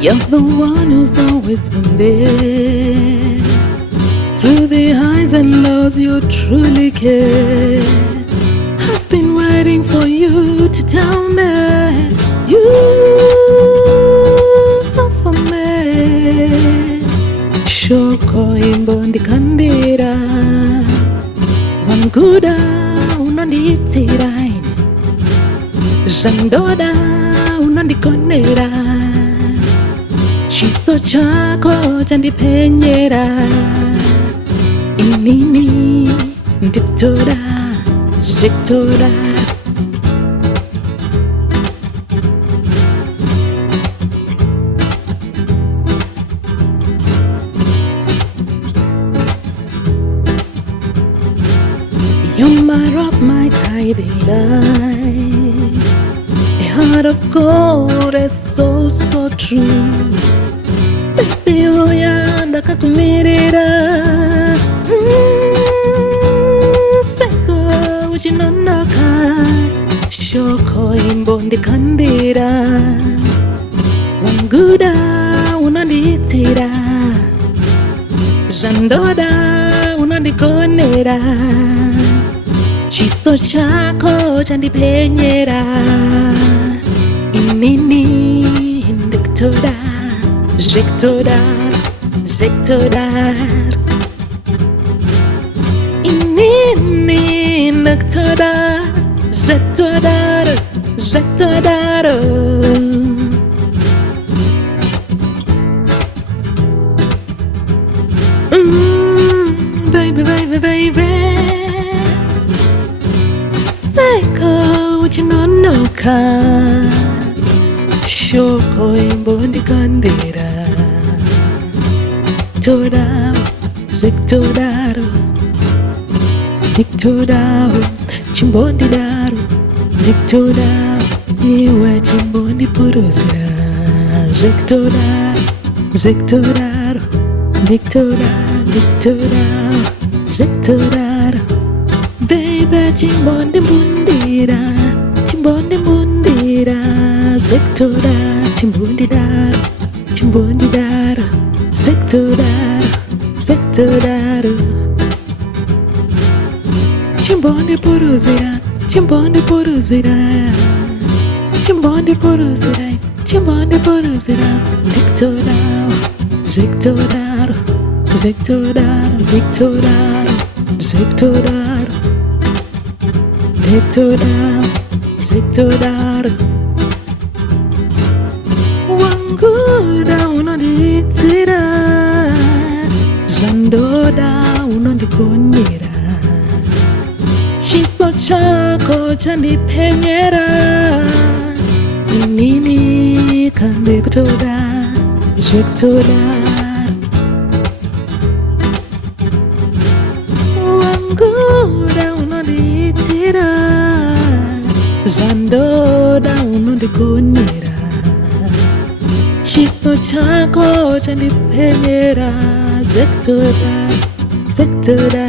You're the one who's always been there. Through the highs and lows, you truly care. I've been waiting for you to tell me you fought for me. Shoko imbondi kandira wanguda unanditira Jandoda unandikonera chiso chako chandipenyera inini ndiptora zviktora You're my rock, my guiding light. A heart of gold is so, so true. Baby, oh yeah, ndakakumirira. Seko uchinondoka. Shoko imbondi kandira. Wanguda unanditira. Jandoda unandikonera. Chiso chako chandipenyera inini ndiktora zviktora zviktora inini ndiktora zviktora zviktora Baby, baby, baby Seko uchinondoka Shoko imbondi kandira Torao, ziktoraro Diktorao, chimbondi daro Diktorao, iwe chimbondi puruzira Ziktorao, ziktoraro Diktorao, diktorao, ziktoraro Baby, chimbondi mundira, chimbondi mundira, ziktora, chimbondi daro, ziktora, ziktora, chimbondi puruzira, chimbondi puruzira, chimbondi puruzira, chimbondi puruzira, diktora, ziktora, ziktora, diktora, ziktora. Victoria, Victoria Wanguda unanditira Jandoda unandikonera Chiso chako chandipenyera Inini kandiktora Victoria Wanguda unanditira Jandoda unandikonera Chiso chako chandipenyera Ziktora, ziktora